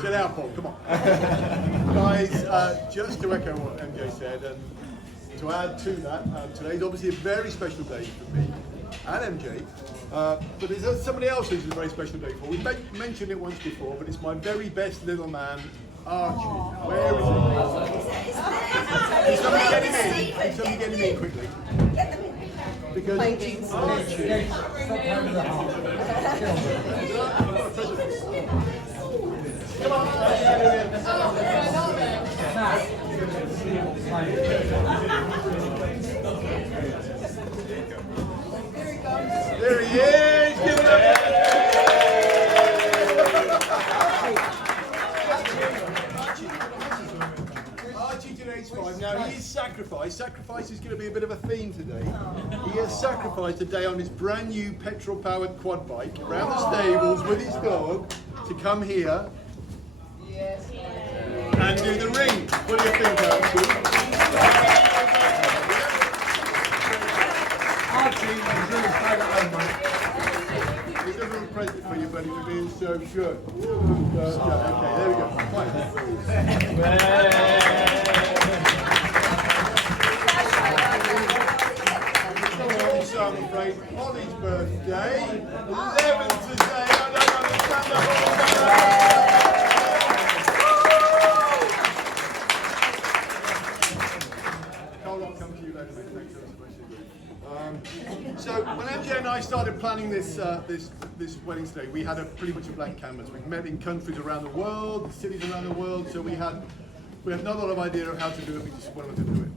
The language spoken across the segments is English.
Sit down, Paul, come on. Guys, just to echo what MJ said, and to add to that, today's obviously a very special day for me and MJ, but there's somebody else who's a very special day for. We've mentioned it once before, but it's my very best little man, Archie. Where is he? Can somebody get him in? Can somebody get him in quickly? Because Archie... Come on. There he is! Give it up! Archie today's 5. Now he is sacrificed. Sacrifice is going to be a bit of a theme today. He has sacrificed today on his brand new petrol-powered quad bike around the stables with his dog to come here and do the ring. What do you think, Archie? Archie, here's a little present for you, buddy, for being so good. Okay, there we go. Fine. Celebrate Ollie's birthday. 11th today. I don't understand the whole I'll come to you later, mate. Thanks so when MJ and I started planning this wedding today, we had pretty much a blank canvas. We've met in countries around the world, cities around the world, so we had not a lot of idea of how to do it. We just wanted to do it.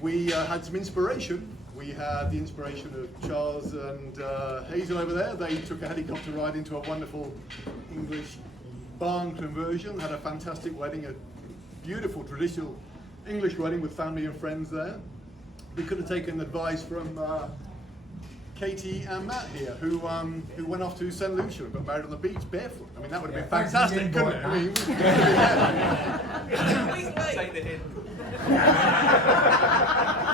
We had some inspiration. We had the inspiration of Charles and Hazel over there. They took a helicopter ride into a wonderful English barn conversion, had a fantastic wedding, a beautiful traditional English wedding with family and friends there. We could have taken advice from Katie and Matt here, who went off to St. Lucia and got married on the beach barefoot. I mean, that would have been fantastic, couldn't it? I mean, take the hint.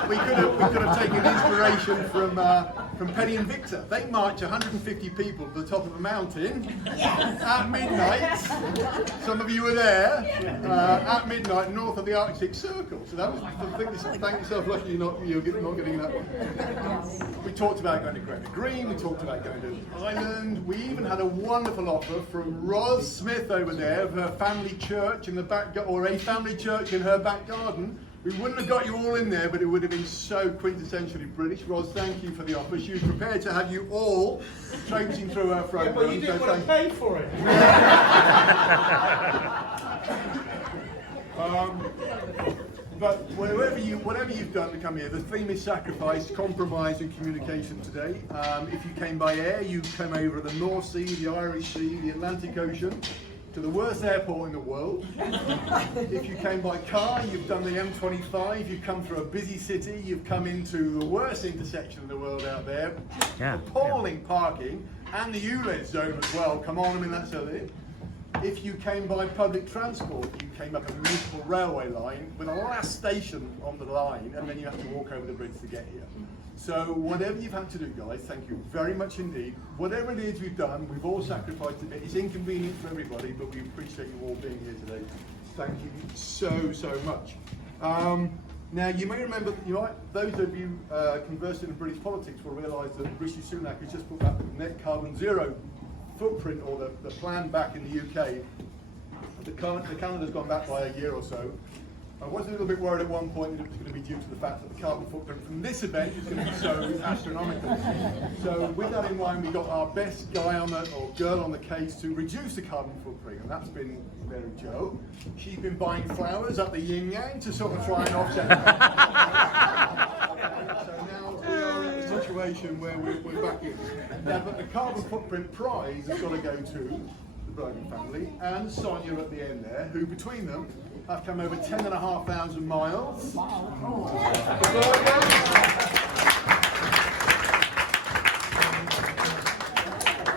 We could have taken inspiration from Penny and Victor. They march 150 people to the top of a mountain at midnight. Some of you were there at midnight north of the Arctic Circle. So that was thank yourself lucky you're not getting that one. We talked about going to Gretna Green. We talked about going to Ireland. We even had a wonderful offer from Roz Smith over there of her family church in the back, or a family church in her back garden. We wouldn't have got you all in there, but it would have been so quintessentially British. Roz, thank you for the offer. She was prepared to have you all traipsing through her front room. But you didn't want to pay for it. But whatever you've done to come here, the theme is sacrifice, compromise, and communication today. If you came by air, you came over the North Sea, the Irish Sea, the Atlantic Ocean, to the worst airport in the world. If you came by car, you've done the M25, you've come through a busy city, you've come into the worst intersection in the world out there. Appalling parking, and the ULEZ zone as well. Come on, I mean, that's it. If you came by public transport, you came up a municipal railway line with a last station on the line, and then you have to walk over the bridge to get here. So whatever you've had to do, guys, thank you very much indeed. Whatever it is we've done, we've all sacrificed a bit. It's inconvenient for everybody, but we appreciate you all being here today. Thank you so much. Now, you may remember, those of you conversed in British politics will realise that Rishi Sunak has just put that net carbon zero footprint, or the plan back in the UK. The calendar's gone back by a year or so. I was a little bit worried at one point that it was going to be due to the fact that the carbon footprint from this event is going to be so astronomical. So with that in mind, we got our best guy or girl on the case to reduce the carbon footprint, and that's been Mary Jo. She's been buying flowers at the yin yang to sort of try and offset that. So now we are in a situation where we're back in. Now, but the carbon footprint prize has got to go to the Brogan family and Sonia at the end there, who between them have come over 10,500 miles.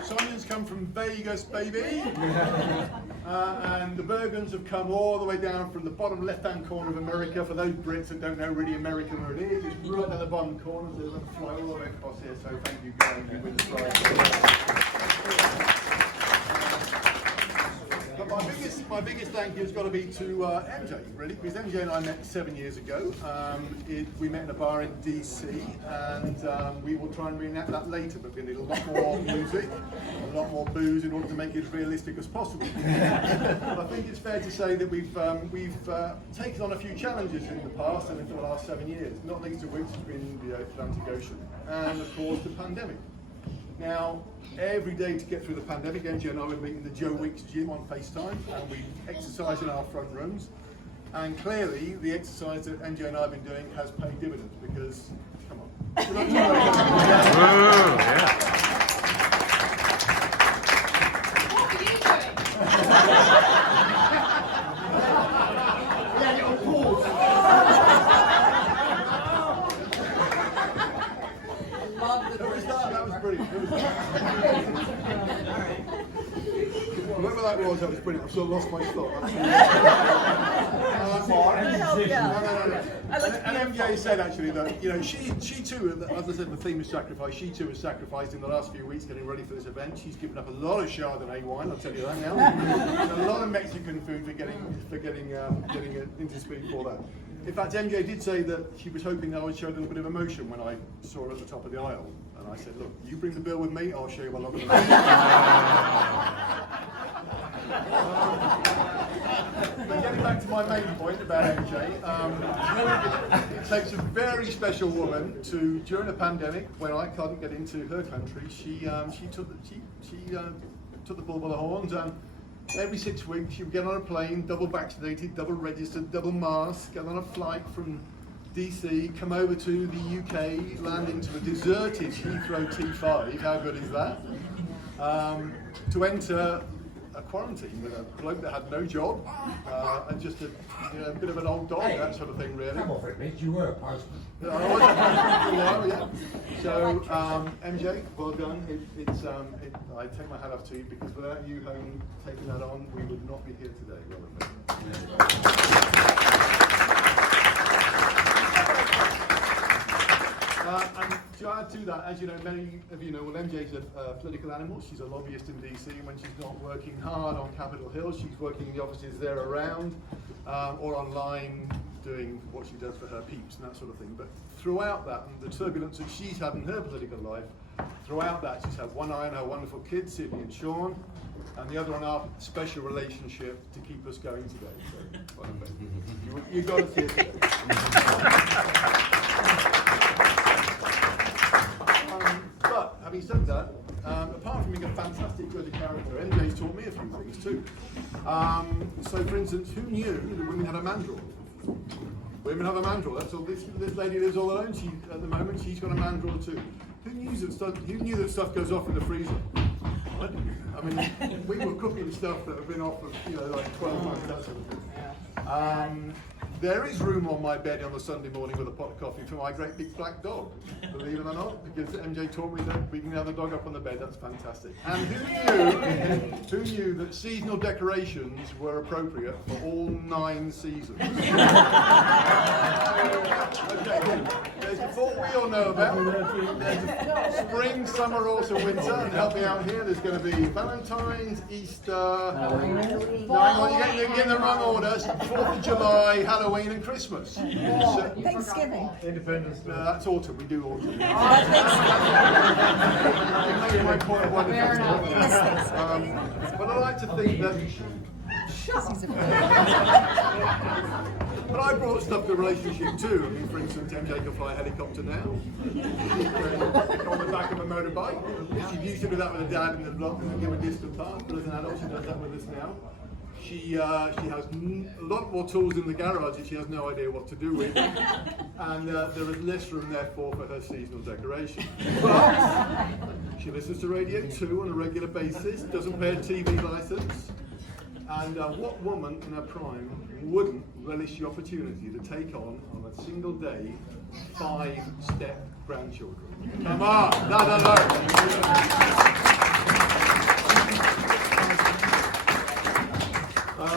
Sonia's come from Vegas, baby. And the Bergens have come all the way down from the bottom left-hand corner of America. For those Brits that don't know really America where it is, it's right at the bottom corner. So they're going to fly all the way across here. So thank you, guys. You win the prize. my biggest thank you has got to be to MJ, really, because MJ and I met 7 years ago. We met in a bar in DC, and we will try and reenact that later, but we need a lot more music, a lot more booze in order to make it as realistic as possible. I think it's fair to say that we've taken on a few challenges in the past and in the last 7 years, not least of which has been the Atlantic Ocean, and of course the pandemic. Now, every day to get through the pandemic, MJ and I were meeting the Jo Mitch gym on FaceTime, and we exercise in our front rooms. And clearly, the exercise that MJ and I have been doing has paid dividends because, come on. What were you doing? Yeah, little pause. That was brilliant. Whoever that was brilliant. I've sort of lost my thought. And MJ said actually that, you know, she too, as I said, the theme is sacrifice. She too has sacrificed in the last few weeks getting ready for this event. She's given up a lot of Chardonnay wine, I'll tell you that now. And a lot of Mexican food for getting into speed for that. In fact, MJ did say that she was hoping that I would show a little bit of emotion when I saw her at the top of the aisle. And I said, look, you bring the bill with me, I'll show you what I'm going to do. But getting back to my main point about MJ, it takes a very special woman to, during a pandemic, when I couldn't get into her country, she took the bull by the horns, and every 6 weeks she would get on a plane, double vaccinated, double registered, double masked, get on a flight from DC, come over to the UK, land into a deserted Heathrow T5, how good is that? To enter a quarantine with a bloke that had no job, and just a bit of an old dog, that sort of thing, really. Come off it, Mitch, you were a postman. I was a postman for a while, yeah. So, MJ, well done. I take my hat off to you, because without you home taking that on, we would not be here today. And to add to that, as you know, many of you know, well, MJ's a political animal. She's a lobbyist in DC, and when she's not working hard on Capitol Hill, she's working in the offices there around, or online, doing what she does for her peeps and that sort of thing. But throughout that, and the turbulence that she's had in her political life, throughout that, she's had one eye on her wonderful kids, Sydney and Sean, and the other on our special relationship to keep us going today. So, you've got to see it today. But having said that, apart from being a fantastic good character, MJ's taught me a few things too. So, for instance, who knew that women had a mandrel? Women have a mandrel. That's all. This lady lives all alone. At the moment, she's got a mandrel too. Who knew that stuff goes off in the freezer? What? I mean, we were cooking stuff that have been off for like 12 months. That sort of thing. There is room on my bed on a Sunday morning with a pot of coffee for my great big black dog, believe it or not, because MJ taught me that we can have the dog up on the bed. That's fantastic. And who knew that seasonal decorations were appropriate for all 9 seasons? Okay, there's the 4 we all know about. There's the spring, summer, autumn, winter, and help me out here. There's going to be Valentine's, Easter, you're getting the wrong order, 4th of July, Halloween and Christmas. Thanksgiving. Independence Day. That's autumn, we do autumn. You made my point of one but I like to think that... But I brought stuff to relationship too. I mean, for instance, MJ can fly a helicopter now. On the back of a motorbike. She used to do that with her dad in the block and give a distant past, but as an adult she does that with us now. She has a lot more tools in the garage that she has no idea what to do with, and there is less room therefore for her seasonal decoration. But she listens to Radio 2 on a regular basis, doesn't pay a TV license, and what woman in her prime wouldn't relish the opportunity to take on a single day 5 step grandchildren? Come on, no.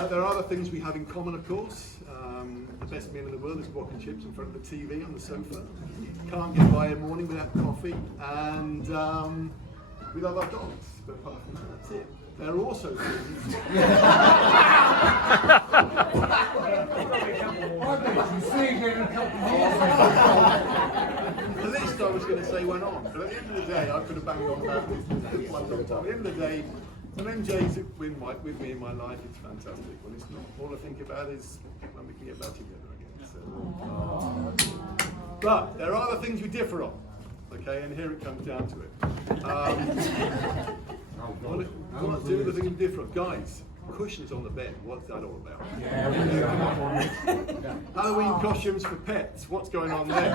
There are other things we have in common, of course. The best meal in the world is guac and chips in front of the TV on the sofa. Can't get by a morning without coffee, and we love our dogs. But apart from that, that's it. There are also things. You see, getting a couple The list I was going to say went on, but at the end of the day, I could have banged on about this for quite a long time. At the end of the day, when MJ's with me in my life, it's fantastic. When it's not, all I think about is when we can get back together again. So, but there are other things we differ on, okay, and here it comes down to it. What do the things we differ on? Guys, cushions on the bed, what's that all about? Halloween costumes for pets, what's going on there?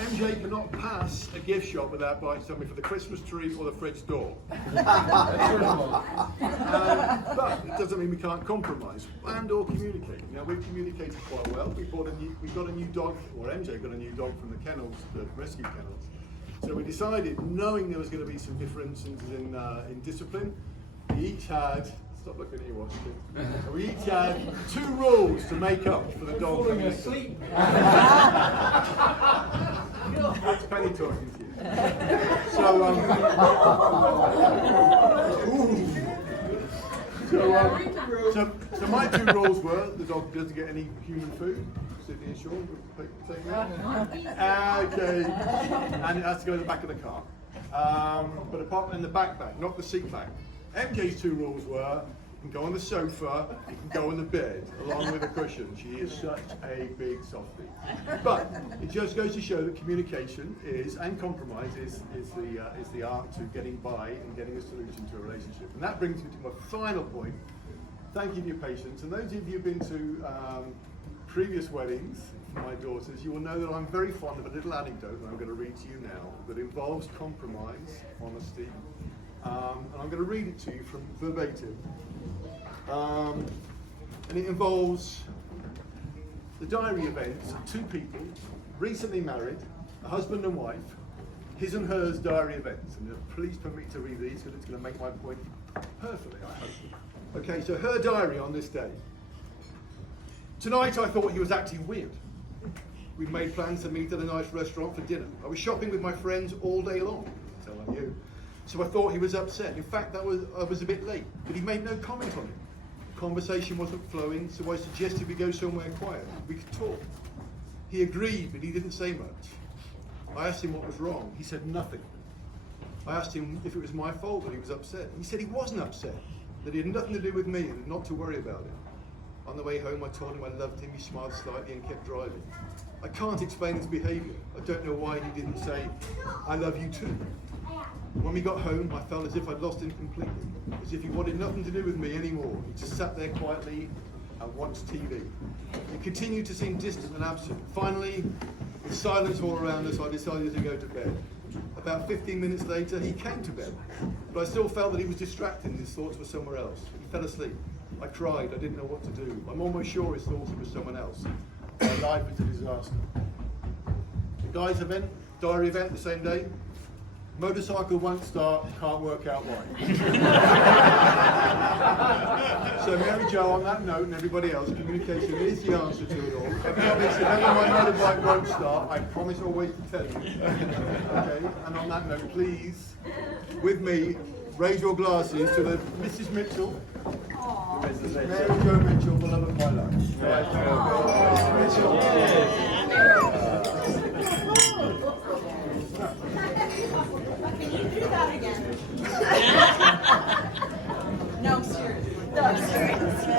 MJ cannot pass a gift shop without buying something for the Christmas tree or the fridge door. But it doesn't mean we can't compromise and or communicate. Now we've communicated quite well. We got a new dog, or MJ got a new dog from the kennels, the rescue kennels. So we decided, knowing there was going to be some differences in discipline, we each had, stop looking at you, Washington. We each had 2 rules to make up for the dog. falling asleep. That's Penny talking to you. So my 2 rules were, the dog doesn't get any human food. Sydney and Sean, take that. Okay. And it has to go in the back of the car. But apart in the backpack, not the seat back. MJ's 2 rules were, you can go on the sofa, you can go on the bed, along with a cushion. She is such a big softie. But it just goes to show that communication is, and compromise is the art to getting by and getting a solution to a relationship. And that brings me to my final point. Thank you for your patience. And those of you who've been to previous weddings for my daughters, you will know that I'm very fond of a little anecdote that I'm going to read to you now that involves compromise, honesty, and I'm going to read it to you from verbatim. And it involves the diary events of 2 people, recently married, a husband and wife, his and hers diary events. And please permit me to read these because it's going to make my point perfectly, I hope. Okay, so her diary on this day. Tonight I thought he was acting weird. We'd made plans to meet at a nice restaurant for dinner. I was shopping with my friends all day long, I'm telling you. So I thought he was upset. In fact, I was a bit late, but he made no comment on it. Conversation wasn't flowing, so I suggested we go somewhere quiet. We could talk. He agreed, but he didn't say much. I asked him what was wrong. He said nothing. I asked him if it was my fault that he was upset. He said he wasn't upset, that he had nothing to do with me and not to worry about it. On the way home, I told him I loved him. He smiled slightly and kept driving. I can't explain his behaviour. I don't know why he didn't say, I love you too. When we got home, I felt as if I'd lost him completely, as if he wanted nothing to do with me anymore. He just sat there quietly and watched TV. He continued to seem distant and absent. Finally, with silence all around us, I decided to go to bed. About 15 minutes later, he came to bed, but I still felt that he was distracted and his thoughts were somewhere else. He fell asleep. I cried. I didn't know what to do. I'm almost sure his thoughts were someone else. My life was a disaster. The guy's event, diary event the same day. Motorcycle won't start, can't work out why. So Mary Jo, on that note, and everybody else, communication is the answer to it all. I promise if ever my motorbike won't start, I promise always to tell you. Okay, and on that note, please, with me, raise your glasses to the Mrs. Mitchell. Mary Jo Mitchell, the love of my life. Mrs. Mitchell. Can you do that again? No, seriously. No, seriously.